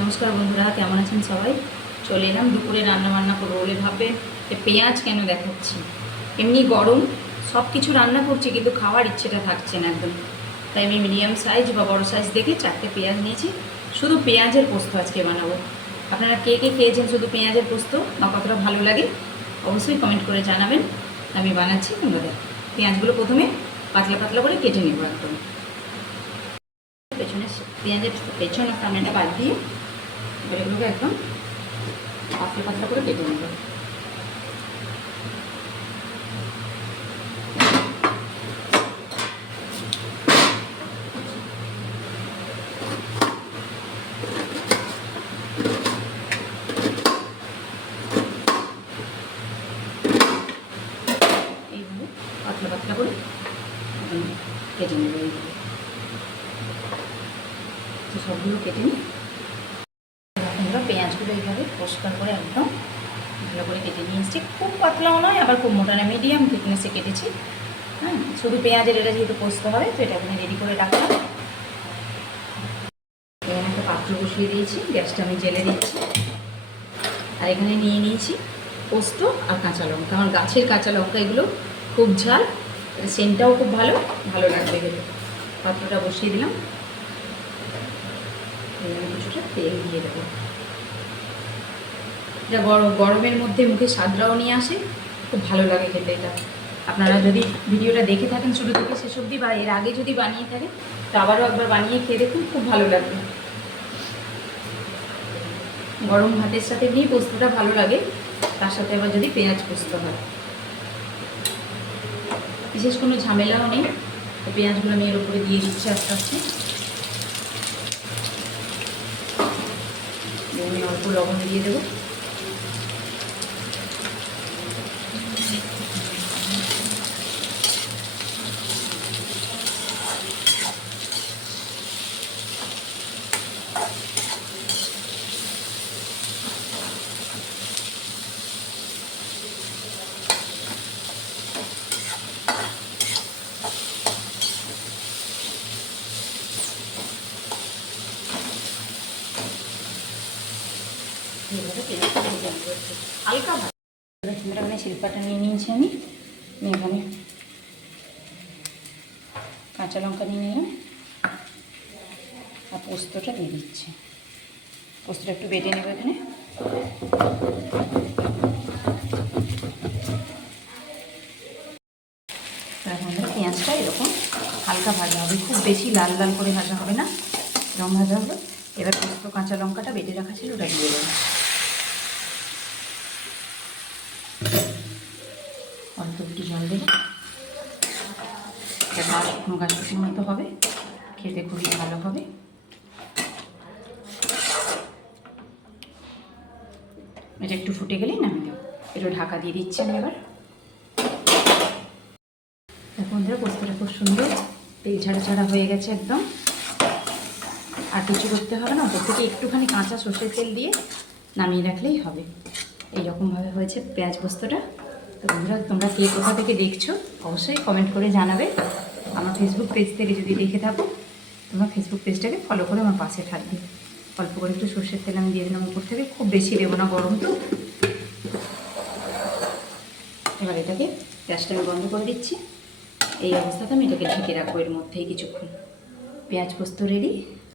নমস্কার বন্ধুরা, কেমন আছেন সবাই? চলে এলাম দুপুরে রান্না বান্না করবো বলে। ভাববে পেঁয়াজ কেন দেখাচ্ছি? এমনি গরম, সব কিছু রান্না করছি কিন্তু খাওয়ার ইচ্ছেটা থাকছে না একদম। তাই আমি মিডিয়াম সাইজ বা বড় সাইজ দেখে 4টে পেঁয়াজ নিয়েছি। শুধু পেঁয়াজের পোস্ত আজকে বানাবো। আপনারা কে কে খেয়েছেন শুধু পেঁয়াজের পোস্ত বা কতটা ভালো লাগে অবশ্যই কমেন্ট করে জানাবেন। আমি বানাচ্ছি, তোমরা দেখো। পেঁয়াজগুলো প্রথমে পাতলা পাতলা করে কেটে নেবো একদম। পেছনে পেঁয়াজের পেছন আর সামনেটা বাদ দিয়ে এবার এগুলোকে একদম পাতলা পাতলা করে কেটে নেব। এইভাবে পাতলা পাতলা করে একদম কেটে নেব। এইভাবে তো সবগুলো কেটে নিই। আমরা পেঁয়াজগুলো এইভাবে পরিষ্কার করে একদম ভালো করে কেটে নিয়ে এসেছি। খুব পাতলাও নয় আবার খুব মোটা নয়, মিডিয়াম থিকনেসে কেটেছি। হ্যাঁ, শুধু পেঁয়াজের এটা যেহেতু পোস্ত হবে তো এটা এখানে রেডি করে রাখলাম। এখানে একটা পাত্র বসিয়ে দিয়েছি, গ্যাসটা আমি জেলে দিচ্ছি। আর এখানে নিয়ে নিয়েছি পোস্ত আর কাঁচা লঙ্কা। আমার গাছের কাঁচা লঙ্কা, এগুলো খুব ঝাল, সেন্টটাও খুব ভালো ভালো লাগবে খেতে। পাত্রটা বসিয়ে দিলাম, এখানে কিছুটা তেল দিয়ে দেবো। এটা গরমের মধ্যে মুখে স্বাদটাও নিয়ে আসে, খুব ভালো লাগে খেতে এটা। আপনারা যদি ভিডিওটা দেখে থাকেন শুরু থেকে শেষ অবধি বা এর আগে যদি বানিয়ে থাকেন তো আবারও একবার বানিয়ে খেয়ে দেখুন, খুব ভালো লাগবে। গরম ভাতের সাথে নিয়ে পোস্তটা ভালো লাগে, তার সাথে আবার যদি পেঁয়াজ পোস্ত হয়। বিশেষ কোনো ঝামেলাও নেই। তো পেঁয়াজগুলো আমি এর উপরে দিয়ে দিচ্ছি আস্তে আস্তে। আমি অল্প লবণ দিয়ে দেবো। হালকা ভাত এখানে শিল্পাটা নিয়ে নিয়েছি আমি। এখানে কাঁচা লঙ্কা নিয়ে নিলাম আর পোস্তটা দিয়ে দিচ্ছি। পোস্তটা একটু বেটে নেব এখানে। এখন পেঁয়াজটা এরকম হালকা ভাজা হবে, খুব বেশি লাল লাল করে ভাজা হবে না, রং ভাজা হবে। এবার পোস্ত কাঁচা লঙ্কাটা বেটে রাখা ছিল ওটা দিয়ে দেবো। অল্প একটু জল দেবো। এটা শুকনো গাছের মতো হবে, খেতে খুবই ভালো হবে। এটা একটু ফুটে গেলেই নামিয়ে দেবো। একটু ঢাকা দিয়ে দিচ্ছি আমি এবার। এখন ধরো পোস্তটা খুব সুন্দর তেল ছাড়া ছাড়া হয়ে গেছে একদম। আর কিছু করতে হবে না, ওপর থেকে একটুখানি কাঁচা সর্ষের তেল দিয়ে নামিয়ে রাখলেই হবে। এইরকমভাবে হয়েছে পেঁয়াজ পোস্তটা। তো বন্ধুরা, তোমরা কে কোথা থেকে দেখছো অবশ্যই কমেন্ট করে জানাবে। আমার ফেসবুক পেজ থেকে যদি দেখে থাকো, তোমরা ফেসবুক পেজটাকে ফলো করে আমার পাশে থাকবে। অল্প করে একটু সর্ষের তেল আমি দিয়ে দিলাম উপর থেকে, খুব বেশি দেবো না, গরম তো। এবার এটাকে গ্যাসটা আমি বন্ধ করে দিচ্ছি। এই অবস্থাতে আমি এটাকে ঢেকে রাখবো এর মধ্যেই কিছুক্ষণ। পেঁয়াজ পোস্ত রেডি।